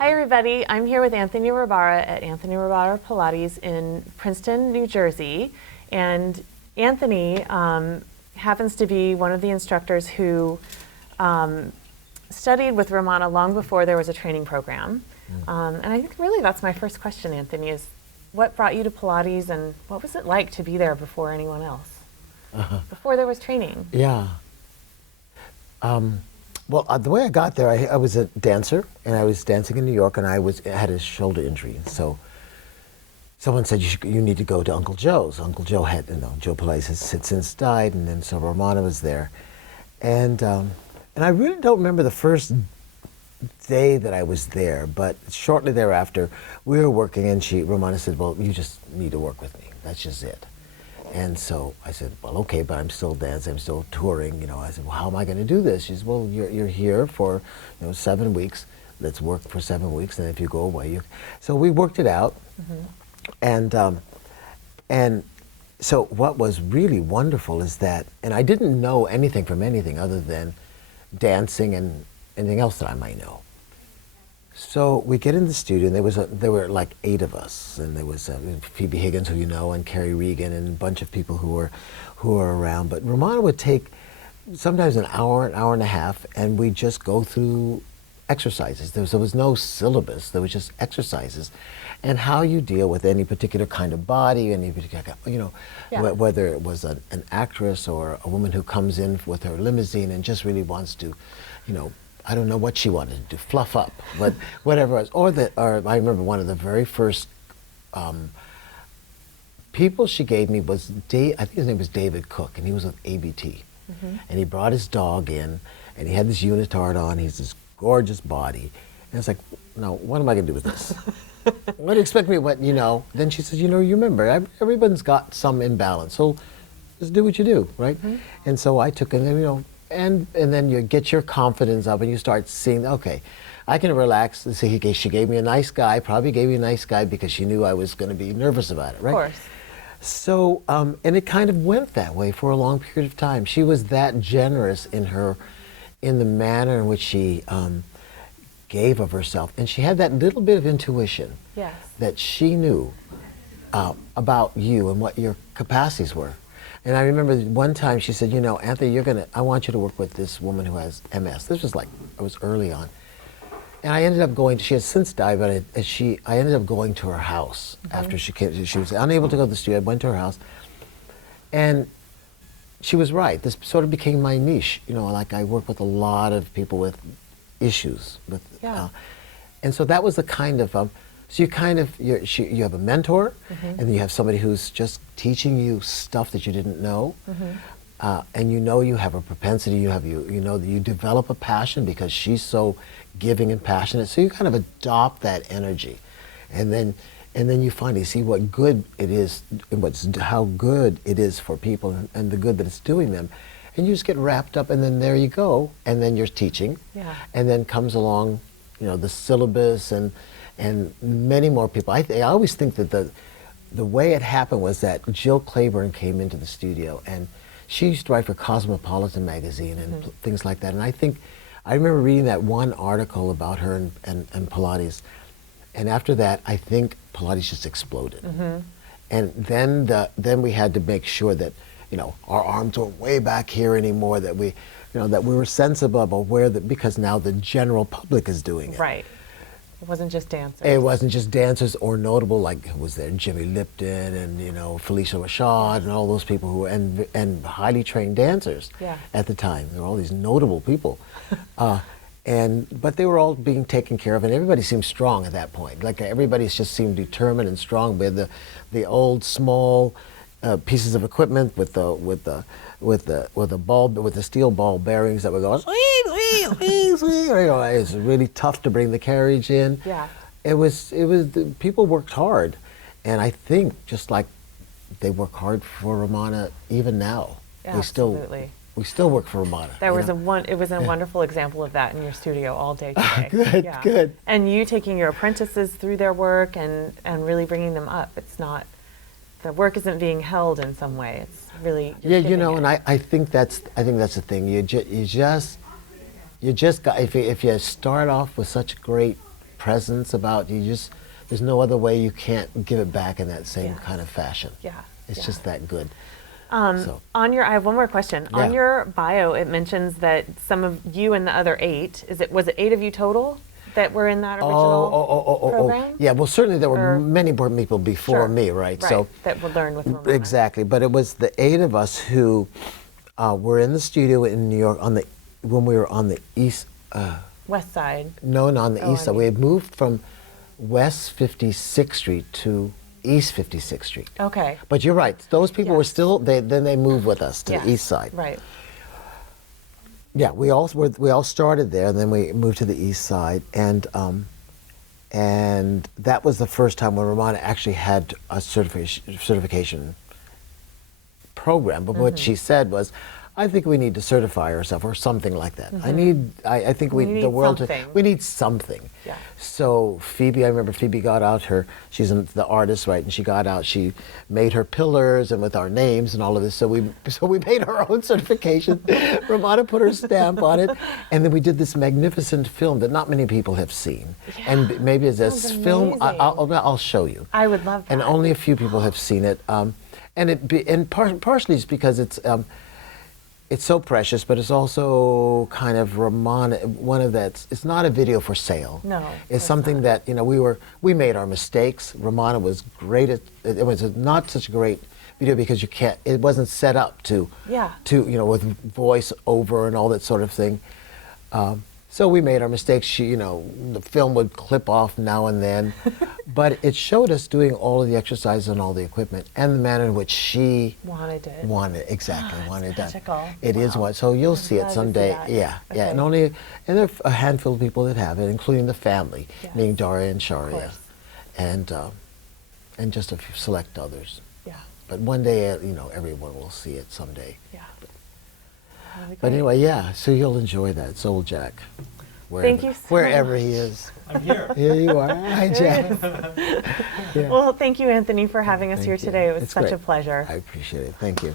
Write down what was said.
Hi everybody, I'm here with Anthony Rabara at Anthony Rabara Pilates in Princeton, New Jersey. And Anthony happens to be one of the instructors who studied with Romana long before there was a training program. And I think really that's my first question, Anthony, is what brought you to Pilates and what was it like to be there before anyone else? Before there was training? Yeah. Well, the way I got there, I was a dancer, and I was dancing in New York, and I had a shoulder injury. So someone said, you need to go to Uncle Joe's. Uncle Joe had, Joe Pilates had since died, and then so Romana was there. And I really don't remember the first day that I was there, but shortly thereafter, we were working, and Romana said, well, you just need to work with me. That's just it. And so I said, well, okay, but I'm still dancing, I'm still touring. I said, well, how am I going to do this? She said, well, you're here for 7 weeks. Let's work for 7 weeks, and if you go away, So we worked it out, and so what was really wonderful is that, and I didn't know anything from anything other than dancing and anything else that I might know. So we get in the studio, and there were like 8 of us, and there was Phoebe Higgins, who you know, and Carrie Regan, and a bunch of people who were around. But Romana would take sometimes an hour and a half, and we'd just go through exercises. There was no syllabus. There was just exercises, and how you deal with any particular kind of body, any particular, whether it was an actress or a woman who comes in with her limousine and just really wants to, I don't know what she wanted to do, fluff up, but whatever it was. Or I remember one of the very first people she gave me was I think his name was David Cook, and he was with ABT. And he brought his dog in, and he had this unitard on. He's this gorgeous body. And it's like, no, what am I going to do with this? What do you expect me, Then she says, you remember, everyone's got some imbalance, so just do what you do, right? And so I took it, and then you get your confidence up and you start seeing, okay, I can relax. She gave me a nice guy, probably gave me a nice guy because she knew I was going to be nervous about it, right? Of course. So, and it kind of went that way for a long period of time. She was that generous in the manner in which she gave of herself. And she had that little bit of intuition that she knew about you and what your capacities were. And I remember one time she said, Anthony, I want you to work with this woman who has MS. This was it was early on. And I ended up she has since died, but I ended up going to her house after she came. She was unable to go to the studio. I went to her house. And she was right. This sort of became my niche. I work with a lot of people with issues. And so that was the kind of, so you have a mentor, and then you have somebody who's just teaching you stuff that you didn't know, and you have a propensity. You develop a passion because she's so giving and passionate. So you kind of adopt that energy, and then you finally see what good it is, and how good it is for people, and the good that it's doing them, and you just get wrapped up. And then there you go, and then you're teaching, and then comes along, the syllabus and many more people. I always think that the way it happened was that Jill Claiborne came into the studio, and she used to write for Cosmopolitan magazine and things like that. And I remember reading that one article about her and Pilates, and after that, I think Pilates just exploded. And then we had to make sure that our arms weren't way back here anymore, that we were sensible about because now the general public is doing it. Right. It wasn't just dancers. It wasn't just dancers or notable, like was there Jimmy Lipton and Felicia Rashad and all those people who were and highly trained dancers at the time. There were all these notable people, but they were all being taken care of, and everybody seemed strong at that point. Like everybody just seemed determined and strong. We had the old small pieces of equipment with the steel ball bearings that would go it was really tough to bring the carriage in. It was people worked hard, and I think just like they work hard for Romana even now. Absolutely. We still work for Romana. It was a wonderful example of that in your studio all day today. Good. And you taking your apprentices through their work and really bringing them up. It's not, the work isn't being held in some way. It's really and I think that's the thing. You just got, if you start off with such great presence about you. Just there's no other way you can't give it back in that same kind of fashion. Yeah. It's just that good. I have one more question. Yeah. On your bio, it mentions that some of you and the other 8, was it 8 of you total that were in that original program? Yeah, well, certainly there were many more people before Sure. me, right? So that would learn with Romana. Exactly, but it was the 8 of us who were in the studio in New York when we were on the east. West side. No, on the east side. on We the- had moved from West 56th Street to East 56th Street. Okay. But you're right; those people were still. Then they moved with us to Yes. the east side. Right. Yeah, we all started there, and then we moved to the east side, and that was the first time when Romana actually had a certification program. But what she said was, "I think we need to certify ourselves, or something like that. I think We need the world something. we need something." Yeah. So Phoebe, I remember Phoebe got out she's the artist, right? And she got out, she made her pillars and with our names and all of this. So we made our own certification. Romana put her stamp on it. And then we did this magnificent film that not many people have seen. Yeah. And maybe as this Sounds film, amazing. I'll show you. I would love that. And only a few people have seen it. Partially it's because it's so precious, but it's also kind of Romana, it's not a video for sale. No, It's it's something that, we made our mistakes. Romana was great it was not such a great video because it wasn't set up to, with voice over and all that sort of thing. So we made our mistakes. The film would clip off now and then, but it showed us doing all of the exercises and all the equipment and the manner in which she wanted it. wanted that. magical. It is Wow. one. So you'll see glad it to see someday. that. Yeah, Okay. and there are a handful of people that have it, including the family, Yes. meaning Daria and Sharia, course. and just a few select others. Yeah. But one day, everyone will see it someday. Yeah. That'd be But great. anyway, yeah. So you'll enjoy that. So will Jack. Thank you so wherever much. he is. I'm here. Here you are. Hi, Jack. Yeah. Well, thank you, Anthony, for having us Thank here you. today. It was It's such great. a pleasure. I appreciate it. Thank you.